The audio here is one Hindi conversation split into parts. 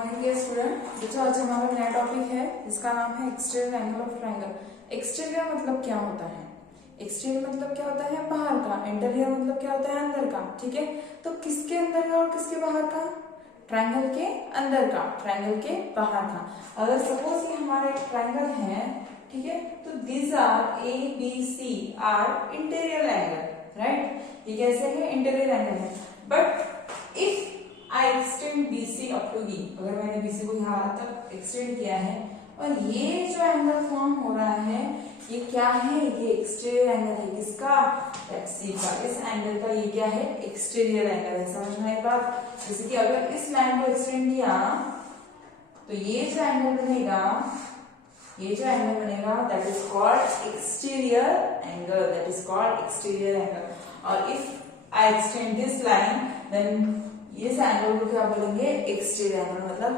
Morning dear student. बच्चों आज हमारा नया टॉपिक है जिसका नाम है exterior angle of triangle. Exterior मतलब क्या होता है? एक्सटीरियर मतलब क्या होता है? बाहर का। इंटीरियर मतलब क्या होता है? अंदर का। ठीक है, तो किसके अंदर का और किसके बाहर का? ट्रायंगल के अंदर का, ट्रायंगल के बाहर का। अगर सपोज ये हमारा एक ट्रायंगल है, ठीक है, तो this are A B C are interior angle, right. ये कैसे है? इंटीरियर एंगल है। But if I extend BC up to E, अगर मैंने BC को यहाँ तक एक्सटेंड किया है और ये जो एंगल फॉर्म हो रहा है ये क्या है? ये एक्सटीरियर एंगल है। किसका? सी का। इस एंगल का ये क्या है? एक्सटीरियर एंगल है। समझ में आई बात? जैसे कि अगर इस लाइन को एक्सटेंड किया तो ये जो एंगल बनेगा, ये जो एंगल बनेगा that is called exterior angle, that is called exterior angle. और if I extend this line then इस एंगल को क्या बोलेंगे? Exterior angle. मतलब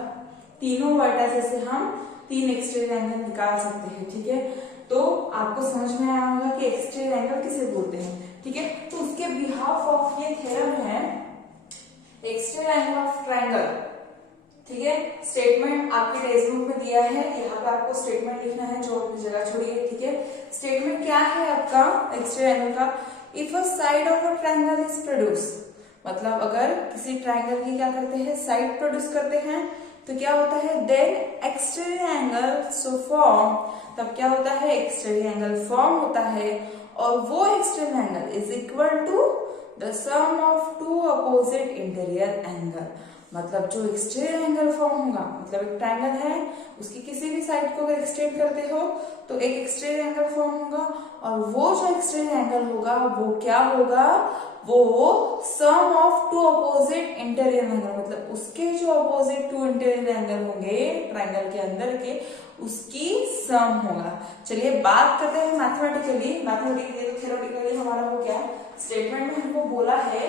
तीनों वर्टिसेस से हम तीन एक्सटीरियर एंगल निकाल सकते हैं। ठीक है, तो आपको समझ में आया होगा कि एक्सटीरियर एंगल किसे बोलते हैं। ठीक है, तो उसके बिहाफ ऑफ ये थ्योरम है एक्सटीरियर एंगल ऑफ ट्रायंगल। ठीक है, स्टेटमेंट आपके टेक्स्ट बुक में दिया है, यहाँ पे आपको स्टेटमेंट लिखना है जो अपनी जगह छोड़िए। ठीक है, स्टेटमेंट क्या है आपका एक्सटीरियर एंगल का? If a side of a triangle is produce, मतलब अगर किसी ट्रायंगल की क्या करते हैं? साइड प्रोड्यूस करते हैं तो क्या होता है? Then exterior angle so form, तब क्या होता है? एक्सटीरियर एंगल फॉर्म होता है और वो exterior angle is equal to the sum of two opposite interior angle. मतलब जो एक्सटीरियर एंगल फॉर्म होगा, मतलब एक ट्रायंगल है उसकी किसी भी साइड को अगर एक्सटेंड करते हो तो एक एक्सटीरियर एंगल फॉर्म होगा और वो जो एक्सटीरियर एंगल होगा वो क्या होगा? वो sum of two opposite interior angle, मतलब उसके जो अपोजिट टू इंटीरियर एंगल होंगे ट्रायंगल के अंदर के, उसकी सम होगा। चलिए बात करते हैं मैथमेटिकली। मैथमेटिकली तो थ्योरेटिकली हमारा हो गया। स्टेटमेंट में हमको बोला है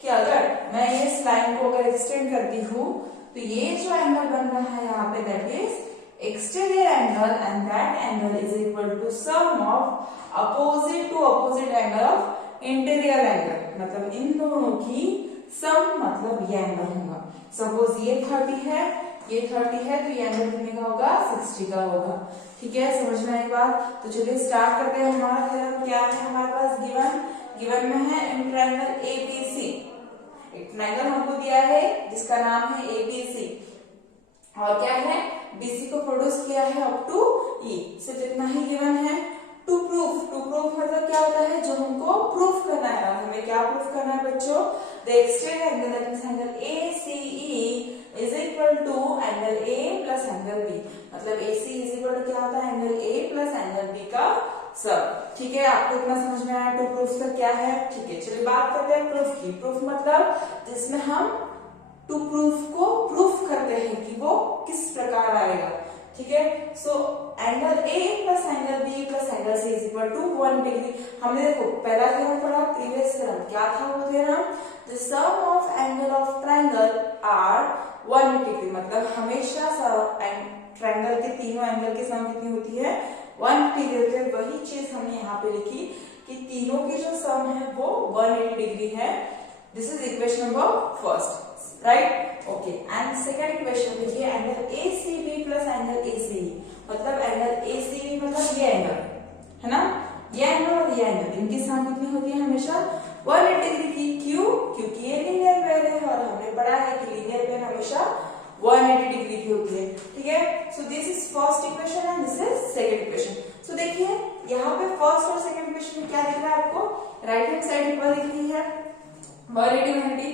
कि अगर मैं इस लाइन को अगर एक्सटेंड करती हूँ तो ये जो एंगल बन रहा है यहाँ पे that is exterior angle and that angle is equal to sum of opposite to opposite angle of interior angle. मतलब इन दोनों की सम, मतलब ये एंगल होगा। सपोज ये 30 है, ये 30 है, तो ये एंगल कितने का होगा? 60 का होगा। ठीक है, समझ में आई बात? तो चलिए स्टार्ट करते हैं। हमारा थ्योरम क्या है हमारे पास? गिवन में है इन ट्रायंगल एबीसी। एक ट्रायंगल हमको दिया है जिसका नाम है एबीसी और क्या है? बीसी को प्रोड्यूस किया है अप टू ई। सिर्फ इतना ही गिवन है। टू प्रूफ मतलब क्या होता है? जो हमको प्रूफ करना है। हमें क्या प्रूफ करना है बच्चों? The exterior angle that is angle ACE is equal to angle A plus angle B। मतलब AC इज इक्वल टू क्या होता है? Angle A plus angle B का सब। ठीक है, आपको इतना समझ में आया? टू प्रूफ का क्या है? ठीक है, चलिए बात करते हैं प्रूफ की। प्रूफ मतलब जिसमें हम टू प्रूफ को प्रूफ करते हैं कि वो किस प्रकार आएगा। ठीक है, so angle A plus angle B plus angle C is equal to 1 degree. हमने देखो पहला थ्योरम पढ़ा, प्रीवियस थ्योरम क्या था वो theorem? The sum of angle of triangle are 180 degree. मतलब हमेशा ट्रायंगल के तीनों एंगल की सम कितनी होती है? 180 डिग्री। वही चीज हमने यहाँ पे लिखी कि तीनों की जो सम है वो 180 डिग्री है। This is equation number first, right? Okay, and second equation देखिए, angle ACB plus angle ACE। मतलब एंगल ACB मतलब ये एंगल है ना, ये एंगल और ये एंगल, इनकी सम कितनी होती है? हमेशा 180 डिग्री की। क्यों? क्योंकि ये लीनियर पेयर है और हमने पढ़ा है कि लीनियर पेयर हमेशा 180 डिग्री की होती है। ठीक है, so this is first equation and this is second equation. So देखिए यहाँ पे फर्स्ट और सेकंड इक्वेशन में क्या दिख रहा है आपको? राइट हैंड साइड इक्वल दिख रही है 180 180।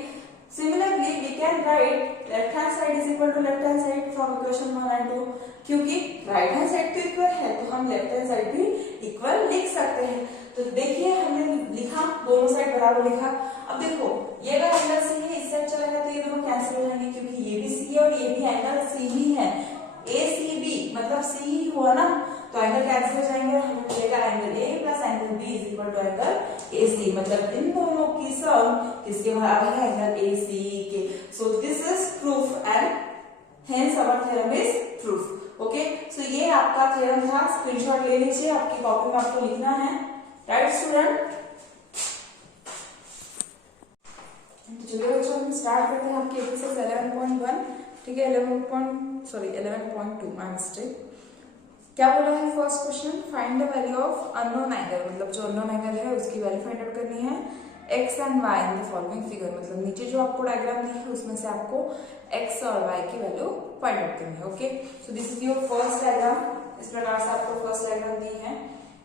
Similarly, we can write left hand side is equal to left hand side from equation 1 and 2। क्योंकि right hand side तो इक्वल है तो हम left hand side भी इक्वल लिख सकते हैं। तो देखिए हमने लिखा, दोनों साइड बराबर लिखा। अब देखो ये अगर एंगल सी है, इस साइड चलेगा तो ये दोनों कैंसिल हो जाएंगे क्योंकि ये भी सी है और ये भी एंगल सी ही है। ACB मतलब सी ही हुआ ना, तो एंगल कैंसिल हो जाएंगे और हमें मिलेगा angle A plus angle B is equal to angle AC। मतलब इन दोनों की सम किसके बराबर है? एंगल ACE के। So this is proof and hence our theorem is proof. Okay, so ये आपका थ्योरम था। स्क्रीनशॉट ले लीजिए, आपकी कॉपी में आपको लिखना है, राइट स्टूडेंट? चलिए बच्चों हम स्टार्ट करते हैं आपके एक्सरसाइज 11.1 ठीक है 11.2 माय मिस्टेक। क्या बोला है first question, find the value of unknown angle, मतलब जो अननोन एंगल है उसकी वैल्यू फाइंड आउट करनी है x and y in the following figure, मतलब नीचे जो आपको डायग्राम दी है उसमें से आपको एक्स और वाई की वैल्यू फाइंड आउट करनी है। Okay, so this is your first diagram. इस प्रकार से आपको फर्स्ट डायग्राम दी है,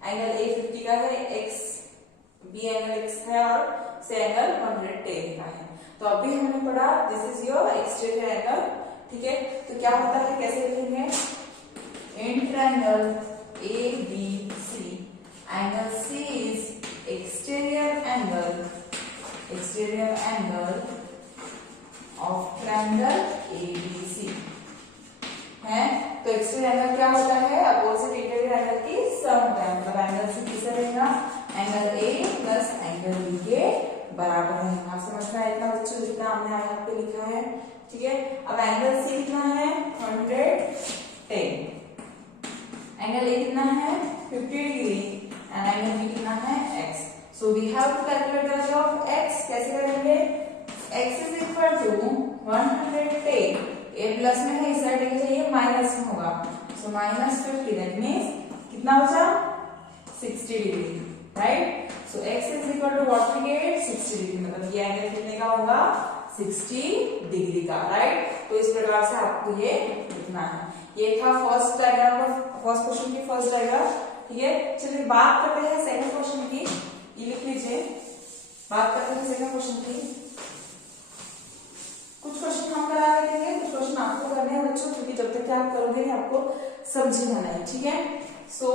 एंगल ए 50 का है, एक्स बी एंगल एक्स है और से एंगल 110 का है। तो अभी हमने पढ़ा this is your exterior angle, ठीक है। तो क्या होता है, कैसे लिखेंगे, in triangle ABC, angle C is exterior angle of triangle ABC है। तो एक्सटीरियर एंगल क्या होता है, अपोजिट इंटीरियर एंगल की सम होता है, मतलब एंगल C किससे रहेगा, angle A plus angle B के बराबर रहेगा। समझना है इतना बच्चों, जितना हमने यहाँ पे लिखा है, ठीक है। अब एंगल C कितना है 110, एंगल ए कितना है 50 डिग्री एंड एंगल बी कितना है x। So we have to calculate the value of x। कैसे करेंगे, x is equal to 110, A plus में है इस साइड लेके जाइए माइनस में होगा, सो माइनस 50, दैट मींस कितना बचा 60 degree, right. So x is equal to what we get 60 degree, मतलब ये एंगल कितने का होगा 60 डिग्री का, राइट। तो इस प्रकार से आपको ये लिखना है। ये था फर्स्ट डायग्राम का, फर्स्ट क्वेश्चन की फर्स्ट डायग्राम, ठीक है। चलिए बात करते हैं सेकंड क्वेश्चन की, ये लिख लीजिए। बात करते हैं सेकंड क्वेश्चन की। कुछ क्वेश्चन हम करा देंगे, कुछ क्वेश्चन आपको करने हैं बच्चों, क्योंकि जब तक आप करोगे आपको समझ में आना है, ठीक है। So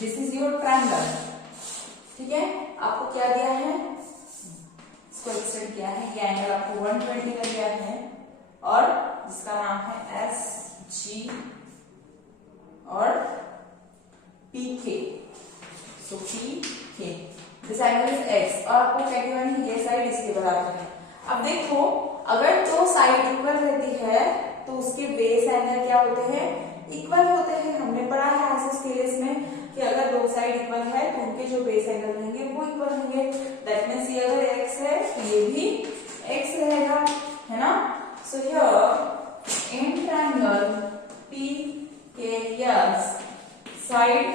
this is your triangle, ठीक है। आपको क्या दिया है, इसको एक्सटेंड किया है, ये एंगल आपको 120 का दिया है और जिसका नाम है एस जी और पी के। सो पी के दिस एंगल इज एक्स और आपको क्या गिवन है, ये साइड इसके बराबर है। अब देखो, अगर दो साइड इक्वल रहती है तो उसके बेस एंगल क्या होते हैं, इक्वल होते हैं। हमने पढ़ा है ऐसे स्केल्स में कि अगर दो साइड इक्वल है तो उनके जो बेस एंगल रहेंगे वो इक्वल होंगे। दैट मींस ये अगर एक्स है तो ये भी एक्स रहेगा, है ना। So here in triangle PKS side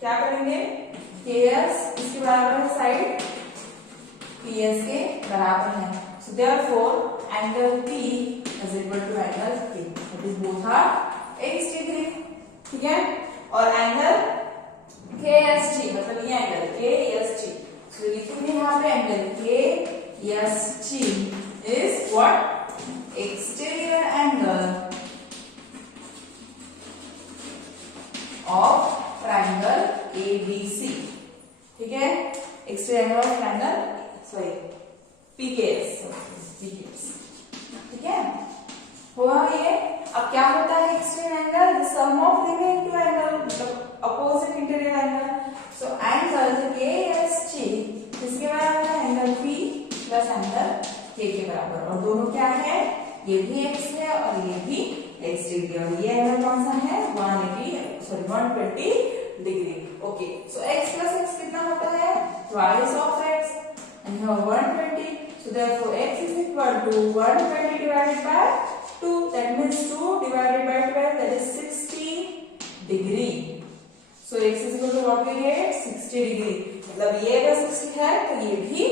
क्या करेंगे, KS इसके बराबर है, साइड PS के बराबर है। So therefore angle P is equal to angle K, that is both are x degree, ठीक है। और एंगल KSG मतलब ये एंगल KSG, सो लिखूंगे यहाँ पे angle KSG is what, exterior angle of triangle ABC, ठीक है। exterior angle of triangle PKS, ठीक है। हुआ ये। अब क्या होता है exterior angle, the sum of remaining two angle, मतलब opposite interior angle। so angle KSG किसके बराबर है, angle P plus angle K के बराबर, और दोनों क्या है, ये भी x है और ये भी x डिग्री, और ये एंगल कौन सा है 120 degree. Okay, so x plus x कितना होता है, twice of x and here 120, so therefore x is equal to 120 divided by 2, that means 2 divided by 12, that is 60 degree. So x is equal to what we get 60 degree, मतलब ये अगर 60 है तो ये भी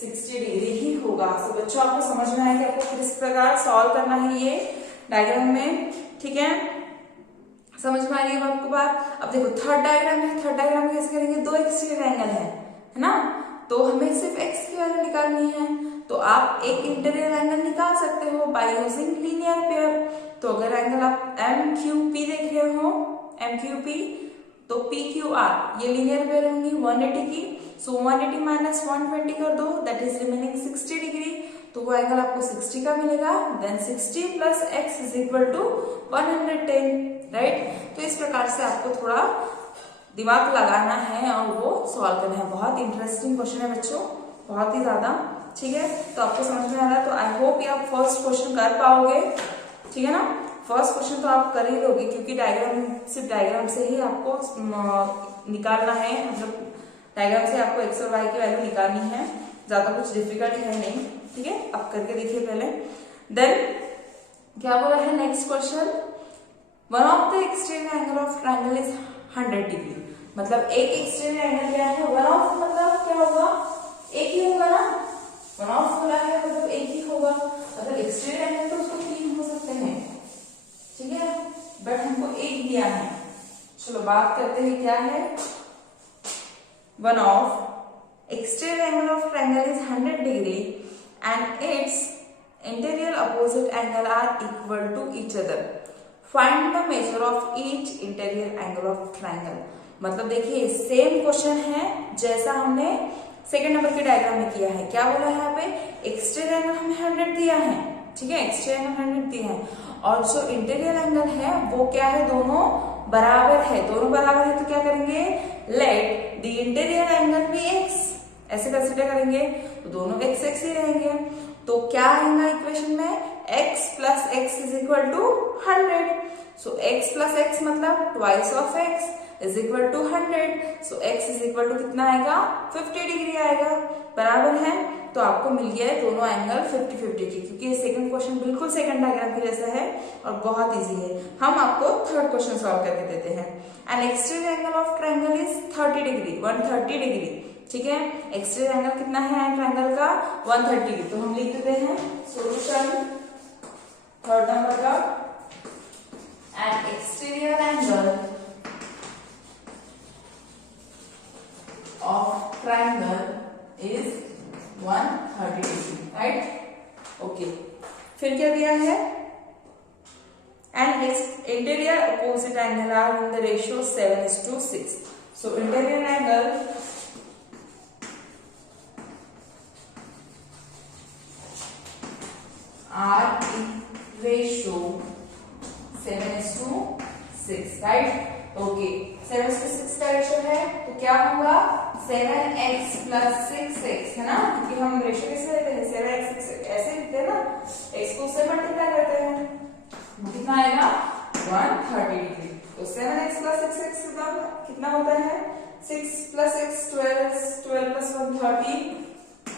60 डिग्री ही होगा। तो बच्चों आपको समझना है कि आपको किस प्रकार सॉल्व करना है ये डायग्राम में, ठीक है। समझ में आ रही है आपको बात। अब देखो थर्ड डायग्राम है, थर्ड डायग्राम में कैसे करेंगे, दो एक्सटीरियर एंगल है ना, तो हमें सिर्फ x की वैल्यू निकालनी है। तो आप एक इंटीरियर एंगल निकाल सकते हो बाय यूजिंग लीनियर पेयर। तो अगर एंगल आप MQP देख रहे हो, MQP, तो PQR ये लीनियर पेयर होंगी 180 की। सो 180 माइनस 120 कर दो, दैट इज रिमेनिंग 60 डिग्री, तो वो एंगल आपको 60 का मिलेगा। Then 60 plus x is equal to 110, right. तो इस प्रकार से आपको थोड़ा दिमाग लगाना है और वो सॉल्व करना है। बहुत इंटरेस्टिंग क्वेश्चन है बच्चों, बहुत ही ज्यादा, ठीक है। तो आपको समझ में आ रहा है, तो आई होप आप फर्स्ट क्वेश्चन कर पाओगे, ठीक है ना। फर्स्ट क्वेश्चन तो आप कर ही लोगे, क्योंकि डायग्राम, सिर्फ डायग्राम से ही आपको निकालना है, मतलब डायग्राम से आपको एक्स और वाई की वैल्यू निकालनी है, ज्यादा कुछ डिफिकल्ट है नहीं, ठीक है। आप करके देखिए पहले। देन क्या बोला है next question, one of the exterior angle of triangle is 100 degree. मतलब एक एक्सटीरियर एंगल क्या है, वन ऑफ मतलब क्या होगा, एक ही होगा ना, वन ऑफ बोला है मतलब एक ही होगा, मतलब एक्सटीरियर एंगल तो उसको 3 हो सकते हैं, ठीक है, बट हमको एक दिया है। चलो बात करते हैं क्या है, one of exterior angle of triangle is 100 degree and it's interior opposite angle are equal to each other. Find the measure of each interior angle of triangle. मतलब देखिए सेम क्वेश्चन है जैसा हमने सेकंड नंबर के डायग्राम में किया है। क्या बोला है यहाँ पे, एक्सटीरियर एंगल हमें 100 दिया है, ठीक है, एक्सटीरियर एंगल 100 दिया है, और जो इंटीरियर एंगल है वो क्या है, दोनों बराबर है। दोनों बराबर है तो क्या करेंगे, let the interior angle B x, ऐसे कंसिडर करेंगे तो दोनों एक्स एक्स ही रहेंगे। तो क्या आएगा इक्वेशन में, x plus X is equal to 100। So x plus X मतलब twice of x is equal to 100। So x is equal to कितना आएगा, 50 डिग्री आएगा, बराबर है। तो आपको मिल गया है दोनों एंगल 50-50 की, क्योंकि ये सेकंड क्वेश्चन बिल्कुल सेकंड डायग्राम के जैसा है और बहुत इजी है। हम आपको थर्ड क्वेश्चन सॉल्व करके देते हैं। And exterior angle of triangle is 30 degree, 130 degree, ठीक है। एक्सटीरियर एंगल कितना है ट्रायंगल का, 130 डिग्री। तो हम लिख देते हैं सॉल्यूशन थर्ड नंबर का, and exterior angle of triangle is 130 degree, right, okay. फिर क्या दिया है, and interior opposite angle are in the ratio 7:6। So interior angle are in ratio 7:6, right, okay. 7:6 का रेशियो है तो क्या होगा, 7x प्लस 6x, है ना, क्योंकि हम रेशियो कैसे लेते हैं, 7x ऐसे लिखते हैं ना, x को उससे मल्टीप्लाई करते हैं, कितना आएगा 130 डिग्री। तो 7x प्लस 6x कितना होता है, 6 plus x 12 plus 1 30,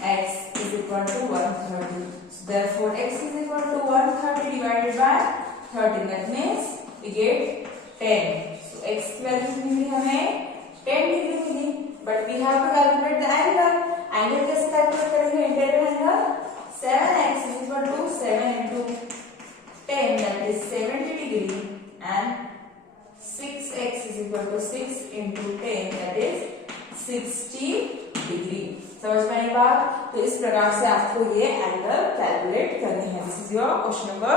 x is equal to 130. So therefore x is equal to 130 divided by 13. That means we get 10. So x की वैल्यू कितनी मिली हमें, 10 डिग्री मिली, but we have to calculate the angle. Angle कैसे कैलकुलेट करेंगे, interior angle 7x is equal to 7 into 10, that is 70 degree, and 6x is equal to 6 into 10, that is 60 degree. समझ में आई बात। तो इस प्रकार से आपको ये एंगल कैलकुलेट करने हैं। This is your question number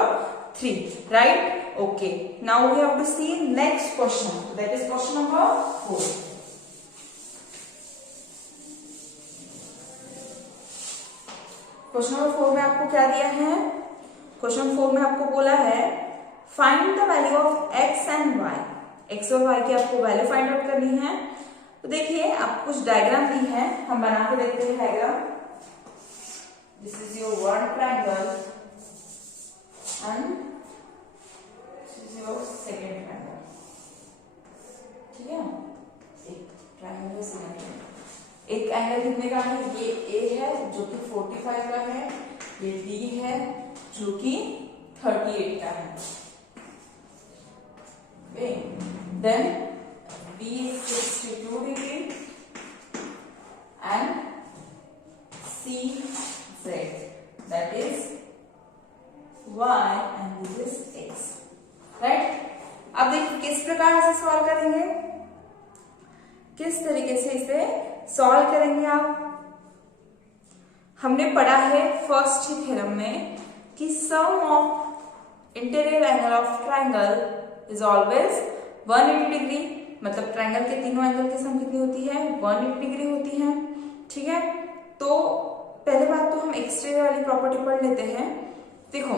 3, right, okay. Now we have to see next question, that is question number 4। Question number 4 में आपको क्या दिया है, क्वेश्चन 4 में आपको बोला है find the value of x and y, x और y की आपको वैल्यू फाइंड आउट करनी है। तो देखिए आप कुछ डायग्राम दी है, हम बना के देखते हैं diagram. This is your one triangle and this is your second triangle, ठीक है, एक ट्रायंगल सेकंड। एक एंगल कितने का है, ये A है जो कि 45 का है, ये D है जो कि 38 का है, then B is 62 degree and CZ, that is Y and this is X, right? अब देखिए किस प्रकार से सॉल्व करेंगे, किस तरीके से इसे सॉल्व करेंगे आप। हमने पढ़ा है फर्स्ट ही थ्योरम में कि sum of interior angle of triangle is always 180 degree, मतलब ट्रायंगल के तीनों एंगल की सम कितनी होती है, 180 डिग्री होती है, ठीक है। तो पहले बात तो हम एक्सटीरियर वाली प्रॉपर्टी पढ़ लेते हैं। देखो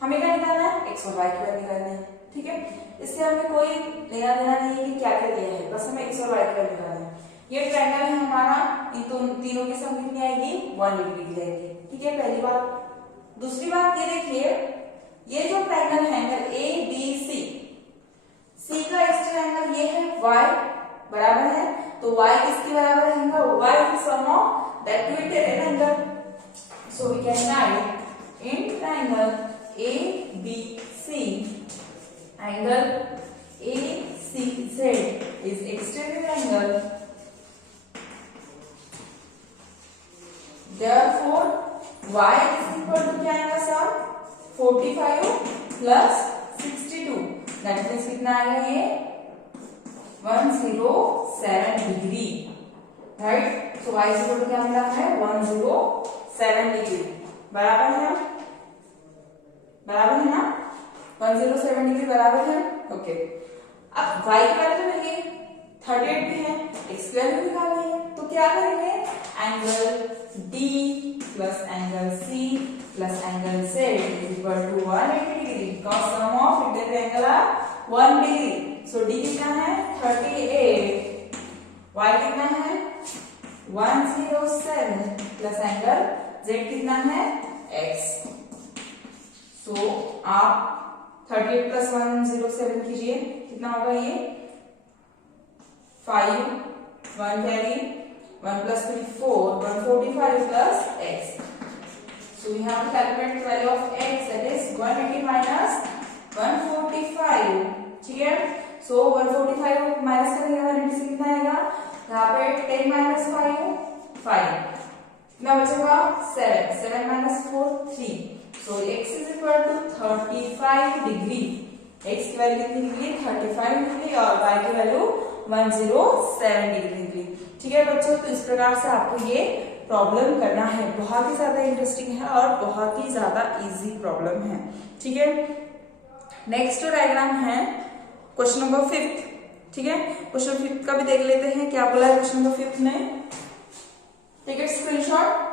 हमें क्या निकालना है, एक्स और वाई की वैल्यू निकालनी है, ठीक है। इससे हमें कोई लेना देना नहीं है कि क्या क्या दिया है, बस हमें एक्स और वाई की वैल्यू निकालनी है। ये ट्रायंगल है हमारा, इन तीनों की सम कितनी आएगी, 180 डिग्री आएगी, ठीक है, पहली बात। दूसरी बात ये देखिए, ये जो ट्रायंगल है एंगल ए बी सी, सी का एक्सटीरियर एंगल ये है y बराबर है, तो y किसके बराबर रहेगा, y is the sum of that two interior angle, so we can write in कितना angle A B C, angle A C Z is exterior angle, therefore y is equal to क्या आएगा सर 45 प्लस 62, दैट मीन्स कितना आएगा ये 107 degree, right. So y is equal to क्या मिला है 107 डिग्री, बराबर है, बराबर है ना, 107 डिग्री बराबर है, ओके। अब y की वैल्यू मिल गई, 38 भी है, x की वैल्यू निकालनी है, तो क्या करेंगे, angle D plus angle C plus angle Z is equal to 180 degree, because sum of interior angle are 1 degree. So D कितना है 38, Y कितना है 107 प्लस एंगल Z कितना है X। सो आप 38 प्लस 107 कीजिए, कितना होगा ये 5, 1 carry, 1 plus 3 4, 145 plus x. So we have to calculate the value of x, that is 180 minus 145, ठीक है। So 145 माइनस करेंगे 180 से कितना आएगा, यहाँ पे 10 minus 5 5, कितना बचेगा 7, 7 minus 4 3। So x is equal to 35 degree, x की वैल्यू कितनी निकली 35 डिग्री और y की वैल्यू 107 डिग्री निकली, ठीक है बच्चों। तो इस प्रकार से आपको ये प्रॉब्लम करना है, बहुत ही ज्यादा इंटरेस्टिंग है और बहुत ही ज्यादा इजी प्रॉब्लम है, ठीक है। नेक्स्ट डायग्राम है क्वेश्चन नंबर 5, ठीक है। क्वेश्चन 5 का भी देख लेते हैं, क्या बोला है क्वेश्चन नंबर 5 ने, टेक इट स्क्रीनशॉट।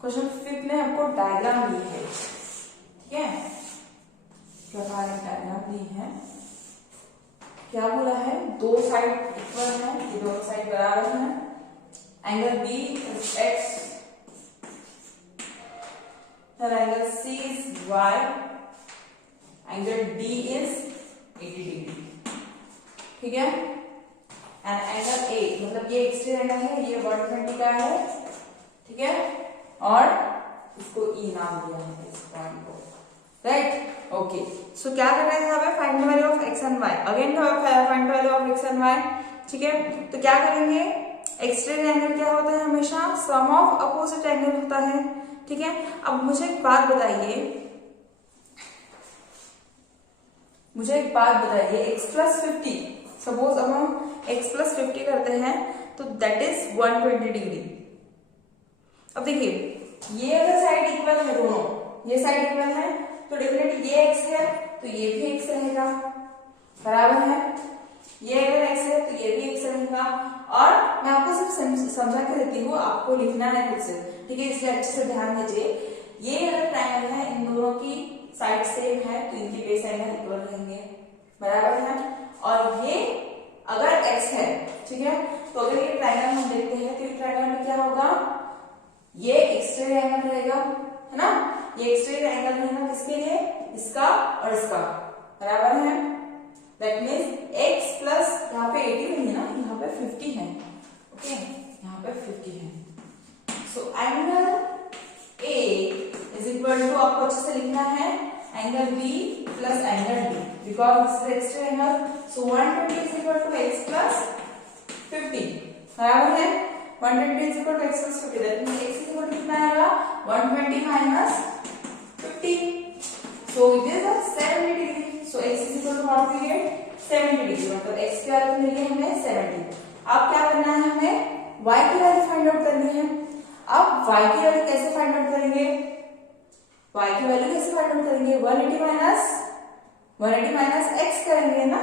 क्वेश्चन 5 में आपको डायग्राम दी है, ठीक है, प्रकार डायग्राम दी है, क्या बोला है, दो साइड इक्वल है, ये दोनों साइड बराबर है, एंगल बी इज एक्स और angle C is y, angle D is 80 degree, ठीक है, एंड एंगल ए मतलब ये एक्सटीरियर एंगल है, ये 120 का है, ठीक है, और इसको ई नाम दिया है इस पॉइंट को, राइट, ओके। सो क्या करना है यहाँ पे, find the value of x and y, again find the value of x and y, ठीक है। तो क्या करेंगे, एक्सटीरियर एंगल क्या होता है, हमेशा सम ऑफ अपोजिट एंगल होता है, ठीक है। अब मुझे एक बात बताइए, x प्लस 50, सपोज अब हम x प्लस 50 करते हैं तो दैट इज 120 डिग्री। अब देखिए ये अगर साइड इक्वल है, दोनों ये साइड इक्वल है तो डेफिनेटली ये x है तो ये भी x रहेगा, बराबर है, ये अगर x है तो ये भी x रहेगा। और मैं आपको सिर्फ समझा के देती हूँ, आपको लिखना है खुद से, ठीक है, इसलिए अच्छे से ध्यान दीजिए। ये अगर ट्रायंगल है, इन दोनों की साइड सेम है तो इनकी बेस एंगल इक्वल रहेंगे, बराबर है। और ये अगर x है, ठीक है, तो अगर ये ट्रायंगल हम देखते हैं तो ये ट्रायंगल में क्या होगा, ये एक्सटीरियर एंगल रहेगा, है ना, ये एक्सटीरियर एंगल रहेगा किसके लिए, इसका और इसका, बराबर है। दैट मीन्स x प्लस यहाँ पे 80 नहीं है ना, यहाँ पे 50 है, ओके, यहाँ पे 50 है। So angle A is equal to, आपको अच्छे से लिखना है, angle B plus angle D, because this is exterior angle. So 120 is equal to x plus 50, बराबर है, 120 is equal to x plus 50, that means x is equal to कितना आएगा 120 minus 50, so it is a 70 degree, so x is equal to what we get 70 degree, मतलब x की वैल्यू मिली है हमें 70। अब क्या करना है, हमें y की वैल्यू फाइंड आउट करनी है। अब y की वैल्यू कैसे फाइंड आउट करेंगे, y की वैल्यू कैसे फाइंड आउट करेंगे, 180 माइनस x करेंगे ना,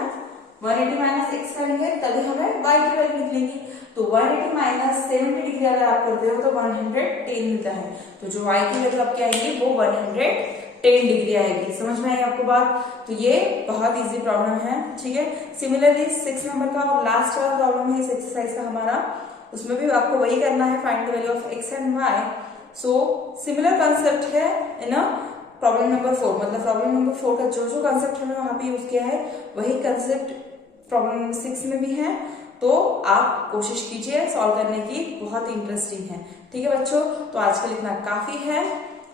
180 माइनस x करेंगे तभी हमें y की वैल्यू निकलेगी। तो 180 माइनस 70 डिग्री अगर आप करते हो तो 110 मिलता है, तो जो y की वैल्यू आपकी आएगी वो 110 डिग्री आएगी। समझ में आई आपको बात? तो ये बहुत इजी प्रॉब्लम है, ठीक है। सिमिलरली 6 नंबर का और लास्ट वाला प्रॉब्लम है इस एक्सरसाइज का हमारा, उसमें भी आपको वही करना है, find the value of x and y। So similar concept है इन प्रॉब्लम नंबर 4, मतलब प्रॉब्लम नंबर 4 का जो जो कंसेप्ट हमने वहां पे यूज किया है वही कंसेप्ट प्रॉब्लम नंबर 6 में भी है, तो आप कोशिश कीजिए सॉल्व करने की, बहुत ही इंटरेस्टिंग है। ठीक है बच्चों, तो आज के लिए इतना काफी है।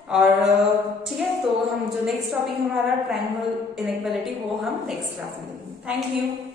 और ठीक है, तो हम जो नेक्स्ट टॉपिक हमारा ट्रायंगल इनइक्वालिटी, वो हम नेक्स्ट क्लास में देखेंगे। Thank you.